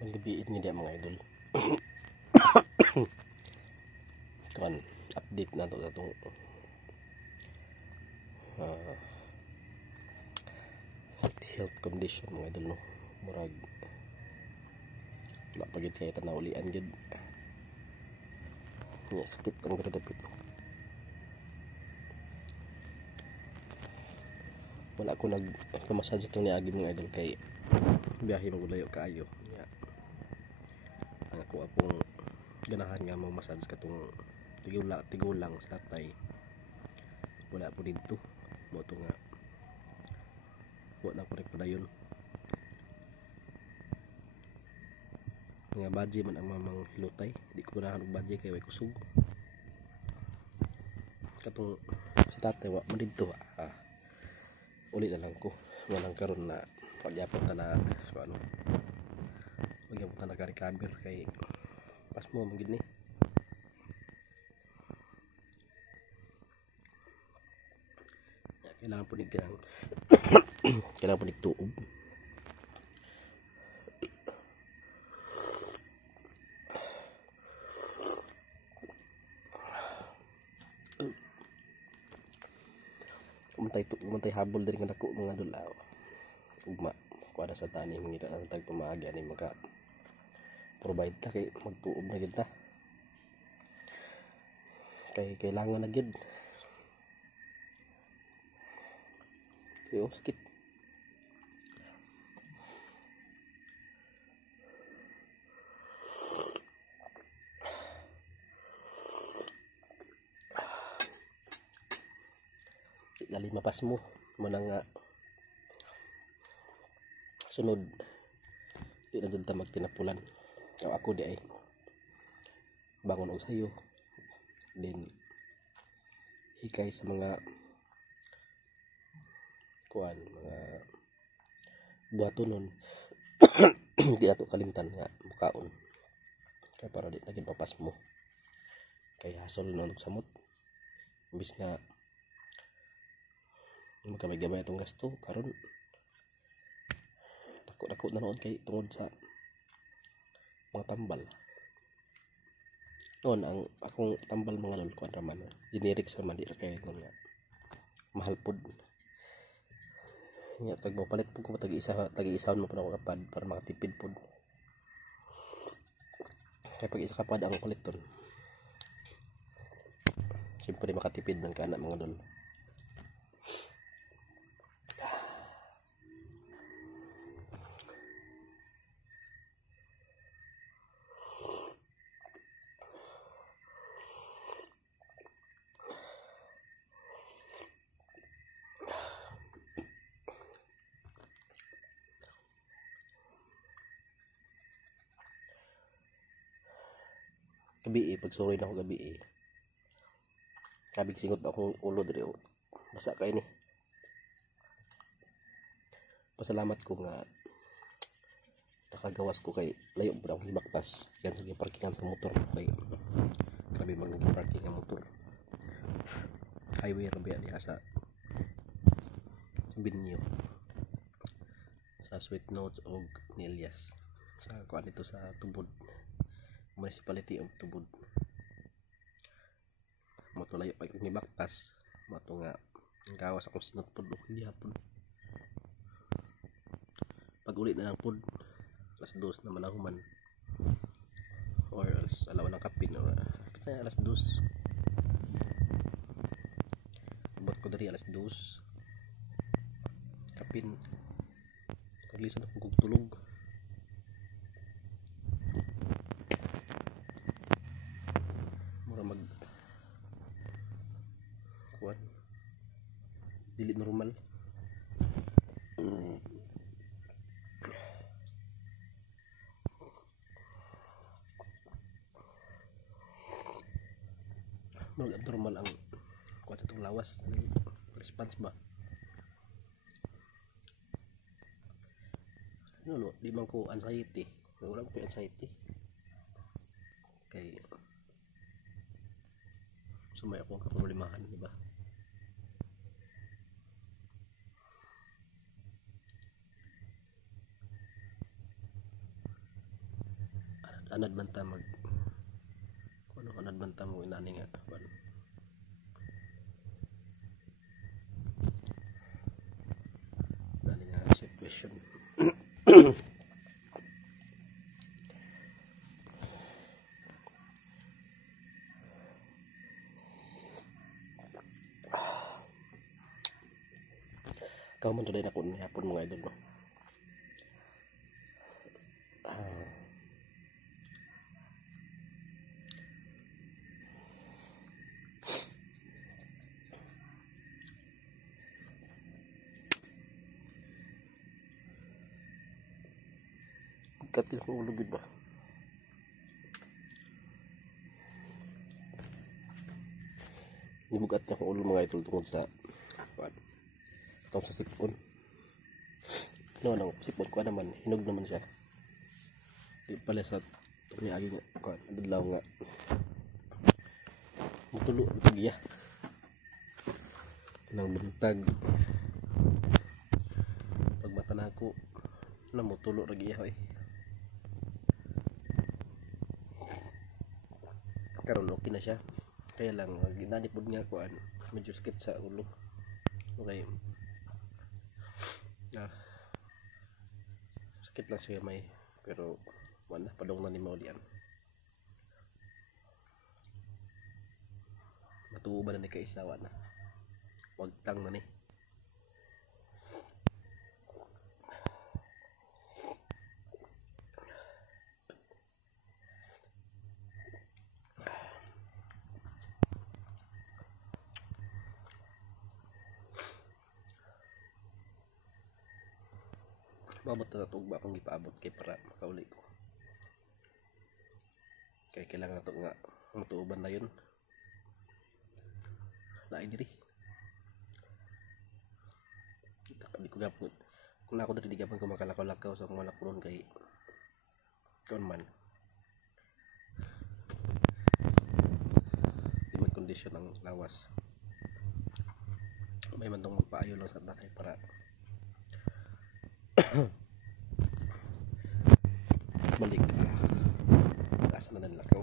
Magabiin ni dia mga idol. Kan update na to sa itong health condition mga idol, no. Murag wala pa gid kay tanawlian gid. Nya sakit ang gradapit. Wala ko nagpamassage itong niagi mga idol kay biyahe magulayo kaayo. Nya ang ako akong ganahan nga mo massage katong tigulang sa tay. Wala po dito mo to nga wala ko rin padayon nga badge man ang mamang hilotay. Di ko ganahan og badge kay way kusog katong si tatay wa man dito. Uli na lang ko nga lang karon na pagyapon ta na ano pagyapon ta na ka-recover kay pas mo magid ni. Kailangan po kailangan po nigtuob. Umantay habol din nga dako mga dulaw. Ugma kuada sa tani mangita ang tag pamaagi ani maka provide ta kay magtuob na gid ta. Kay kailangan na gid. Yo sakit. Lali mapas mo nga sunod di na dyan ta magtinapulan. Ako di ay bangon og sayo din hikay sa mga kuan mga buhatonon. Di ato kalimtan nga mukaon kay para di naging papas mo kay hasol na og samot imbis nga magkamay-gamay itong gasto karon dako na noon kay tungod sa mga tambal noon. Ang akong tambal mga lol kuan raman generic sa man di ra kay nga mahal pod nya tag palit po ko tag-isahon mo pa ako kapad para makatipid pod kay pag isa kapad ang paliton siyempre makatipid man ka na mga lol. Gabi pagsuroy na ako gabi kabig singot akong ulo diri basa kay ni. Pasalamat ko nga nakagawas ko kay layo pud akong hibaktas yan sa parkingan sa motor kay grabe mag nag-parking ang motor. Highway ra ba diha sa Binyo sa Sweet Notes og Nelias sa kuan dito sa Tubod Municipality of Tubod. Mato layo pa kong hibaktas mato nga gawas akong sinot pod gihapon. Pag ulit na lang pod alas 2 na manahuman or alas alawan ng kapin or alas 2 abot ko dari alas 2 kapin paglisan akong tulog. Mura mag kuan dili normal. Murag normal ang kuan sa itong lawas response ba no di man ko anxiety wala ko anxiety kay sumay akong kaproblemahan di ba. anad man ta mag ano anad man ta mo inani nga ban inani nga situation. Kau man today na ko ni hapon mga idol no. Katil ko ulugid ba. Nibugat na ko ulo mga idol tungkol sa itong sa sipon. No, nang sipon ko naman, hinog naman siya. Di pala sa ni agi nga adlaw nga. Mutulo ito giya. Nang buntag. Pag mata na ako, na mutulo ra giya eh. Karon okay na siya. Kaya lang ginanipod nga ko medyo sakit sa ulo. Okay. Sakit lang siya may pero wala padong na ni maulian. Matuo ba na ni kaisawa na? Wag tang na ni. Mabot na tugba akong gipaabot kay para makauli ko. Kaya kailangan na ito nga matuuban na yun. Lain diri. Di ko gapon. Kung ako diri di gapon ko makalakaw-lakaw sa mga lakuron kay kon man. Di man kondisyon ang lawas. May man tong magpaayo lang sa nakay para balik asa na nalakaw.